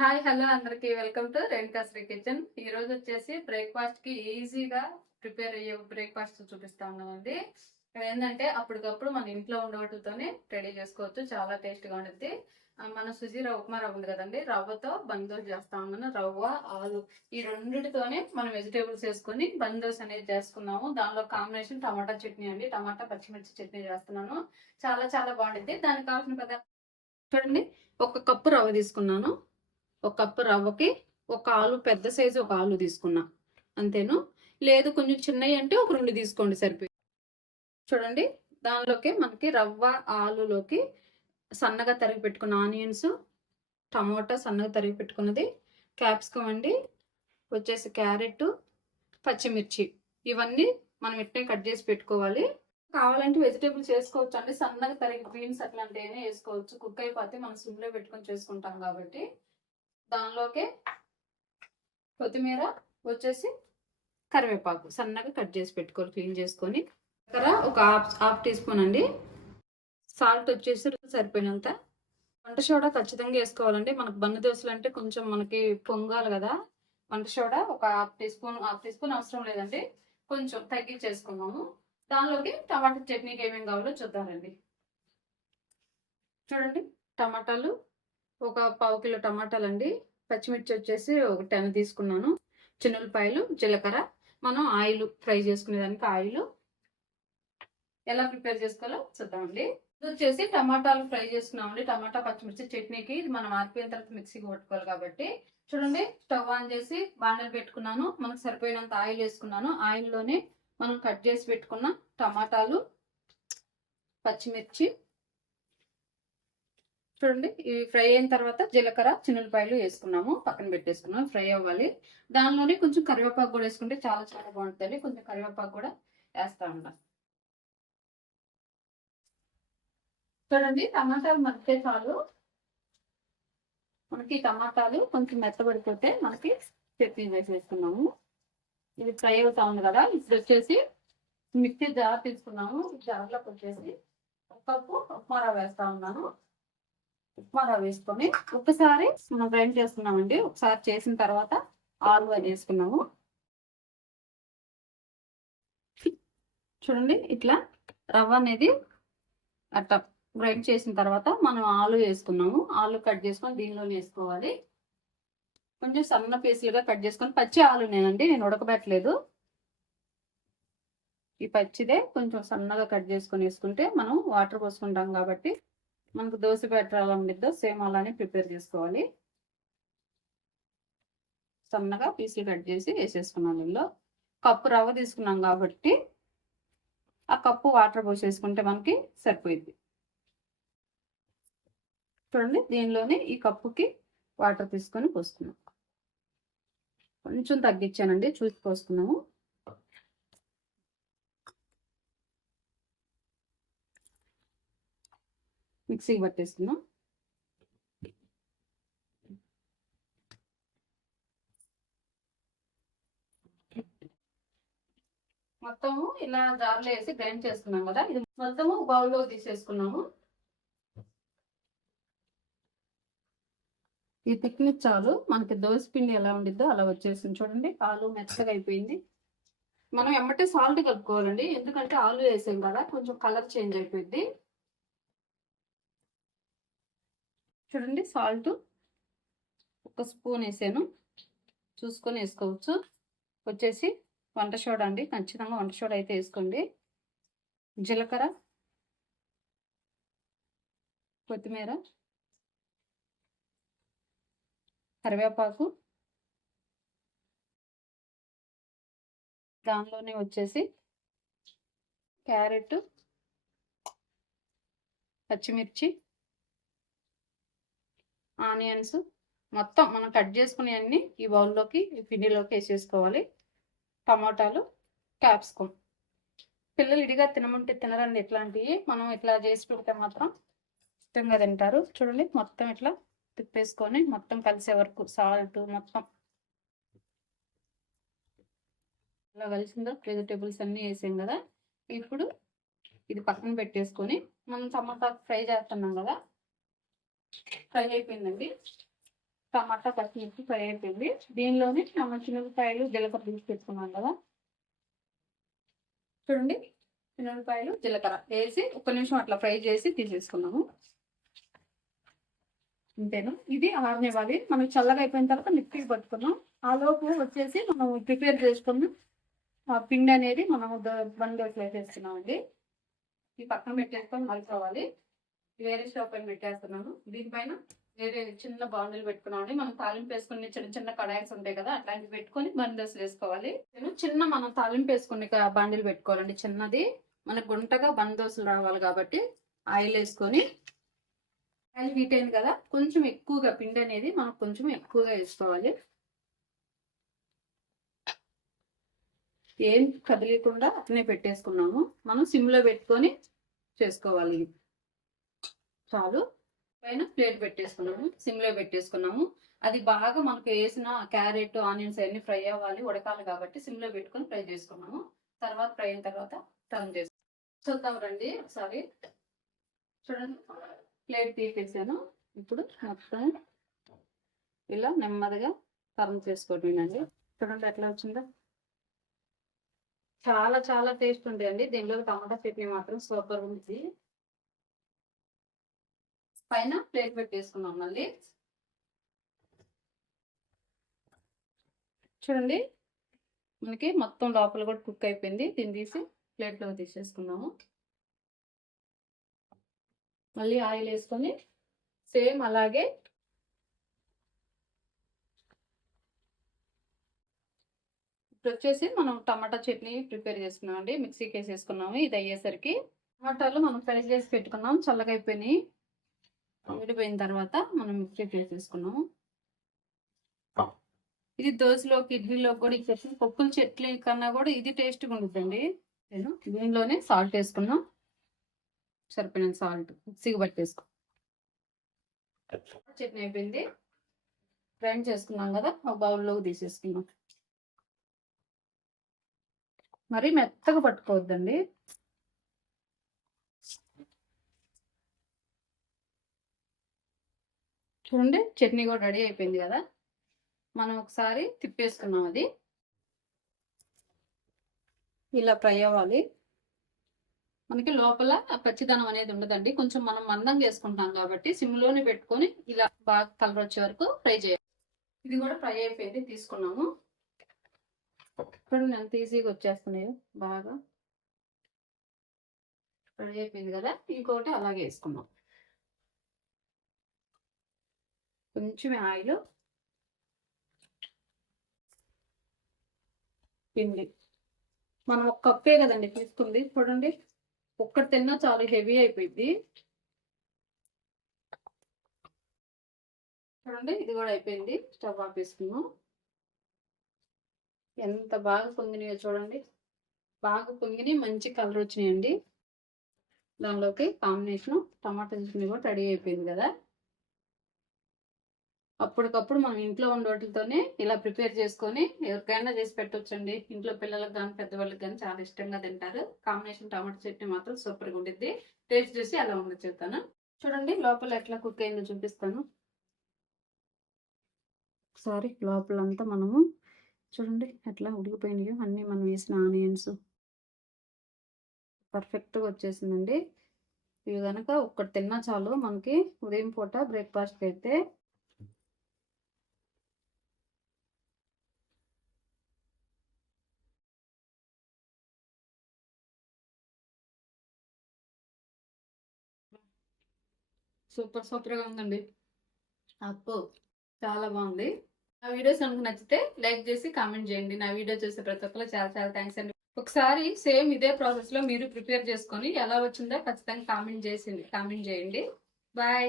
Hi hello అందరికి. Welcome to Renuka Sri kitchen. ఈ రోజు వచ్చేసి బ్రేక్ఫాస్ట్కి ఈజీగా ప్రిపేర్ అయ్యే బ్రేక్ఫాస్ట్ చూపిస్తా ఉన్నానండి ఏంటంటే అప్పటికప్పుడు మన ఇంట్లో ఉండే వాటితోనే రెడీ చేసుకోవచ్చు. చాలా టేస్ట్గా ఉంటుంది మన సుజీ రవ్వ ఉప్మా రవ్వ ఉంది కదండి. రవ్వతో బందోస్ చేస్తా ఉన్నాను రవ్వ ఆలు ఈ రెండిటితోనే మనం వెజిటేబుల్స్ వేసుకొని బందోస్ అనేది చేసుకున్నాము. దానిలో కాంబినేషన్ టమాటా చట్నీ అండి. టమాటా పచ్చిమిర్చి చట్నీ చేస్తున్నాను. చాలా చాలా బాగుంటుంది దానికి కావాల్సిన పదార్థం చూడండి. ఒక కప్పు రవ్వ తీసుకున్నాను. ఒక కప్పు రవ్వకి ఒక ఆలు పెద్ద సైజు ఒక ఆలు తీసుకున్నా. అంతేను? లేదు కొంచెం చిన్నవి అంటే ఒక రెండు తీసుకోండి సరిపోయి. చూడండి దానిలోకి మనకి రవ్వ ఆలులోకి సన్నగా తరిగి పెట్టుకున్న ఆనియన్స్ టమోటా సన్నగా తరిగి పెట్టుకున్నది క్యాప్సికమ్ అండి వచ్చేసి క్యారెట్ పచ్చిమిర్చి. ఇవన్నీ మనం ఇట్నే కట్ చేసి పెట్టుకోవాలి. కావాలంటే వెజిటేబుల్స్ వేసుకోవచ్చు అండి. సన్నగా తరిగి గ్రీన్స్ అట్లాంటివి వేసుకోవచ్చు. కుక్ అయిపోతే మనం సిమ్లో పెట్టుకొని చేసుకుంటాం కాబట్టి. దానిలోకి కొత్తిమీర వచ్చేసి కరివేపాకు సన్నగా కట్ చేసి పెట్టుకోవాలి క్లీన్ చేసుకొని దగ్గర ఒక హాఫ్ హాఫ్ టీ స్పూన్ అండి. సాల్ట్ వచ్చేసి సరిపోయినంత. వంట సోడా ఖచ్చితంగా వేసుకోవాలండి. మనకు బన్ను దోశలు అంటే కొంచెం మనకి పొంగాలి కదా. వంట సోడా ఒక half teaspoon half teaspoon అవసరం లేదండి. కొంచెం తగ్గించేసుకున్నాము దానిలోకి టమాటా చట్నీకి ఏమేమి కావాలో చూద్దామండి. చూడండి టమాటాలు ఒక పావు కిలో టమాటాలు అండి పచ్చిమిర్చి వచ్చేసి ఒక టెన్ తీసుకున్నాను. చిన్నులపాయలు జీలకర్ర. మనం ఆయిల్ ఫ్రై చేసుకునేదానికి ఆయిల్. ఎలా ప్రిపేర్ చేసుకోవాలో చూద్దామండి. ఇది వచ్చేసి టమాటాలు ఫ్రై చేసుకున్నామండి. టమాటా పచ్చిమిర్చి చట్నీకి ఇది మనం ఆరిపోయిన తర్వాత మిక్సీకి కొట్టుకోవాలి కాబట్టి. చూడండి స్టవ్ ఆన్ చేసి బాండలు పెట్టుకున్నాను. మనకు సరిపోయినంత ఆయిల్ వేసుకున్నాను. ఆయిల్లోనే మనం కట్ చేసి పెట్టుకున్న టమాటాలు పచ్చిమిర్చి చూడండి ఇవి ఫ్రై అయిన తర్వాత జీలకర్ర చిన్నులపాయలు వేసుకున్నాము పక్కన పెట్టేసుకున్నాం ఫ్రై అవ్వాలి. దానిలోనే కొంచెం కరివేపాకు కూడా వేసుకుంటే చాలా చాలా బాగుంటుంది. కొంచెం కరివేపాకు కూడా వేస్తా ఉంటాం చూడండి టమాటాలు మగ్గితే చాలు. మనకి టమాటాలు కొంచెం మెత్తబడిపోతే మనకి చట్నీ వేసేసుకున్నాము ఇది ఫ్రై అవుతా ఉంది కదా ఇప్పుడు వచ్చేసి మిక్సీ జార్ తీసుకున్నాము. జార్లోకి వచ్చేసి ఒక కప్పు ఉప్మా వేస్తా ఉన్నాను. ఉప్మా రవ్వ వేసుకొని ఒకసారి మనం గ్రైండ్ చేసుకున్నామండి ఒకసారి చేసిన తర్వాత ఆలు అని వేసుకున్నాము. చూడండి ఇట్లా రవ్వ అనేది అట్లా గ్రైండ్ చేసిన తర్వాత మనం ఆలు వేసుకున్నాము. ఆలు కట్ చేసుకొని దీనిలో వేసుకోవాలి. కొంచెం సన్న పీసులుగా కట్ చేసుకొని పచ్చి ఆలు నేనండి నేను ఉడకబెట్టలేదు. ఈ పచ్చిదే కొంచెం సన్నగా కట్ చేసుకొని వేసుకుంటే మనం వాటర్ పోసుకుంటాం కాబట్టి మనకు దోశ బ్యాటర్ ఎలా ఉండిద్దో సేమ్ అలానే ప్రిపేర్ చేసుకోవాలి. సన్నగా పీసులు కట్ చేసి వేసేసుకున్నాను ఇందులో. కప్పు రవ్వ తీసుకున్నాం కాబట్టి ఆ కప్పు వాటర్ పోసేసుకుంటే మనకి సరిపోయింది చూడండి దీనిలోనే ఈ కప్పుకి వాటర్ తీసుకొని పోసుకున్నాం కొంచెం తగ్గించానండి చూసి పోసుకున్నాము. మిక్సీకి పట్టేసుకున్నాం మొత్తము ఇలా జార్లో వేసి గ్రైండ్ చేసుకున్నాం కదా ఇది మొత్తము బౌల్లో తీసేసుకున్నాము. ఈ థిక్నెస్ చాలు. మనకి దోశ పిండి ఎలా ఉండిద్దో అలా వచ్చేసింది. చూడండి ఆలు మెత్తగా అయిపోయింది. మనం ఎమ్మటే సాల్ట్ కలుపుకోవాలండి. ఎందుకంటే ఆలు వేసాం కదా కొంచెం కలర్ చేంజ్ అయిపోయింది. చూడండి సాల్ట్ ఒక స్పూన్ వేసాను. చూసుకొని వేసుకోవచ్చు. వచ్చేసి వంట సోడా అండి ఖచ్చితంగా వంట సోడా అయితే వేసుకోండి. జీలకర్ర కొత్తిమీర కరివేపాకు దానిలోనే వచ్చేసి క్యారెట్ పచ్చిమిర్చి ఆనియన్స్ మొత్తం మనం కట్ చేసుకునేవన్నీ ఈ బౌల్లోకి ఈ పిండిలోకి వేసేసుకోవాలి. టమాటాలు క్యాప్సికమ్. పిల్లలు ఇడిగా తినమంటే తినరండి ఇట్లాంటివి. మనం ఇట్లా చేసి పెడితే మాత్రం ఇష్టంగా తింటారు. చూడండి మొత్తం ఇట్లా తిప్పేసుకొని మొత్తం కలిసే వరకు సాల్ట్ మొత్తం. ఇలా కలిసిందో వెజిటేబుల్స్ అన్నీ వేసాం కదా. ఇప్పుడు ఇది పక్కన పెట్టేసుకొని మనం టమాటా ఫ్రై చేస్తున్నాం కదా ఫ్రై అయిపోయిందండి. టమాటా పచ్చిమిర్చి ఫ్రై అయిపోయింది. దీనిలోనే చిన్నపాయలు జీలకర్ర తీసి పెట్టుకున్నాం కదా. చూడండి చిన్నపాయలు జీలకర్ర వేసి ఒక్క నిమిషం అట్లా ఫ్రై చేసి తీసేసుకున్నాము. అంతేను ఇది ఆరనివ్వాలి మనం చల్లగా అయిపోయిన తర్వాత మిక్సీకి పట్టుకున్నాం. ఆ లోపు వచ్చేసి మనం ప్రిపేర్ చేసుకున్నాం ఆ పిండి అనేది మనం బండి వేసేస్తున్నామండి ఈ పక్కన పెట్టేసుకొని మలుచుకోవాలి వేరే స్టవ్ పైన పెట్టేస్తున్నాను దీనిపైన వేరే చిన్న బాండలు పెట్టుకున్నామండి మనం తాలింపు వేసుకునే చిన్న చిన్న కడాయిస్ ఉంటాయి కదా అట్లాంటివి పెట్టుకొని బందోస్ వేసుకోవాలి. నేను చిన్న మనం తాలింపు వేసుకునే బాండిలు పెట్టుకోవాలండి. చిన్నది. మనకు గుంటగా బందోసులు రావాలి కాబట్టి ఆయిల్ వేసుకొని ఆయిల్ హీట్ అయింది కదా కొంచెం ఎక్కువగా పిండి అనేది మనం కొంచెం ఎక్కువగా వేసుకోవాలి. ఏం కదిలియకుండా అట్నే పెట్టేసుకున్నాము. మనం సిమ్లో పెట్టుకొని చేసుకోవాలి. చాలు. పైన ప్లేట్ పెట్టేసుకున్నాము సిమ్లో పెట్టేసుకున్నాము. అది బాగా మనకు వేసిన క్యారెట్ ఆనియన్స్ అన్ని ఫ్రై అవ్వాలి ఉడకాలి కాబట్టి సిమ్లో పెట్టుకొని ఫ్రై చేసుకున్నాము. తర్వాత ఫ్రై అయిన తర్వాత టర్న్ చేసుకున్నాం చూద్దాం రండి ఒకసారి. చూడండి ప్లేట్ తీసేసాను. ఇప్పుడు మొత్తం ఇలా నెమ్మదిగా టర్న్ చేసుకోవటమేనండి చూడండి ఎట్లా వచ్చిందో. చాలా చాలా టేస్ట్ ఉంటాయండి. దీనిలో టమాటా చట్నీ మాత్రం సూపర్ ఉంది. పైన ప్లేట్ పెట్టేసుకున్నాం మళ్ళీ. చూడండి మనకి మొత్తం లోపల కూడా కుక్ అయిపోయింది. దీన్ని తీసి ప్లేట్లో తీసేసుకున్నాము మళ్ళీ ఆయిల్ వేసుకొని సేమ్ అలాగే ఇప్పుడు వచ్చేసి మనం టమాటా చట్నీ ప్రిపేర్ చేసుకున్నాం అండి మిక్సీకి వేసేసుకున్నాము. ఇది అయ్యేసరికి టమాటాలు మనం ఫ్రై చేసి పెట్టుకున్నాం. చల్లగా అయిపోయినాయి. విడిపోయిన తర్వాత మనం మిక్సీ వేసేసుకున్నాము ఇది దోశలోకి ఇడ్లీలోకి కూడా ఇచ్చేసి పప్పుల చట్నీ కన్నా కూడా ఇది టేస్ట్గా ఉంటుందండి నేను దీనిలోనే సాల్ట్ వేసుకున్నాం. సరిపోయిన సాల్ట్ మిక్సీకి పట్టేసుకో. చట్నీ అయిపోయింది. గ్రైండ్ చేసుకున్నాం కదా ఒక బౌల్లోకి తీసేసుకున్నాం. మరి మెత్తగా పట్టుకోవద్దండి. చూడండి చట్నీ కూడా రెడీ అయిపోయింది కదా. మనం ఒకసారి తిప్పేసుకున్నాం అది. ఇలా ఫ్రై అవ్వాలి. మనకి లోపల పచ్చిదనం అనేది ఉండదండి. కొంచెం మనం మందం చేసుకుంటాం కాబట్టి సిమ్లోనే పెట్టుకొని ఇలా బాగా కలర్ వచ్చే వరకు ఫ్రై చేయాలి. ఇది కూడా ఫ్రై అయిపోయింది తీసుకున్నాము. చూడండి ఎంత ఈజీగా వచ్చేస్తున్నాయో బాగా. ఫ్రై అయిపోయింది కదా. ఇంకొకటి అలాగే వేసుకున్నాం కొంచెం ఆయిల్. పిండి. మనం ఒక కప్పే కదండి తీసుకుంది. చూడండి. ఒక్కటి తిన్నా చాలా హెవీ అయిపోయింది చూడండి ఇది కూడా అయిపోయింది. స్టవ్ ఆపేసుకున్నాం ఎంత బాగా పొంగినాయో చూడండి. బాగా పొంగిని మంచి కలర్ వచ్చినాయండి. దానిలోకి కాంబినేషన్ టమాటా చట్నీ కూడా రెడీ అయిపోయింది కదా. అప్పటికప్పుడు మనం ఇంట్లో ఉండే వాటితోనే ఇలా ప్రిపేర్ చేసుకొని ఎవరికైనా చేసి పెట్టొచ్చండి. ఇంట్లో పిల్లలకు కానీ పెద్దవాళ్ళకి కానీ చాలా ఇష్టంగా తింటారు. కాంబినేషన్ టమాటా చట్నీ మాత్రం సూపర్గా ఉండిద్ది. టేస్ట్ చేసి అలా ఉండి చెప్తాను చూడండి లోపల ఎట్లా కుక్ అయిందో చూపిస్తాను. ఒకసారి లోపలంతా మనము చూడండి ఎట్లా ఉడికిపోయినాయో. అన్నీ మనం వేసిన ఆనియన్స్ పర్ఫెక్ట్గా వచ్చేసిందండి. ఇవి కనుక ఒక్కటి తిన్నా చాలు మనకి ఉదయం పూట బ్రేక్ఫాస్ట్కి అయితే సూపర్ సూపర్గా ఉందండి. అప్పు చాలా బాగుంది. నా వీడియోస్ అనుకు నచ్చితే లైక్ చేసి కామెంట్ చేయండి. నా వీడియో చూసే ప్రతి ఒక్కరు చాలా చాలా థ్యాంక్స్ అండి. ఒకసారి సేమ్ ఇదే ప్రాసెస్లో మీరు ప్రిపేర్ చేసుకొని ఎలా వచ్చిందో ఖచ్చితంగా కామెంట్ చేసింది కామెంట్ చేయండి. బాయ్!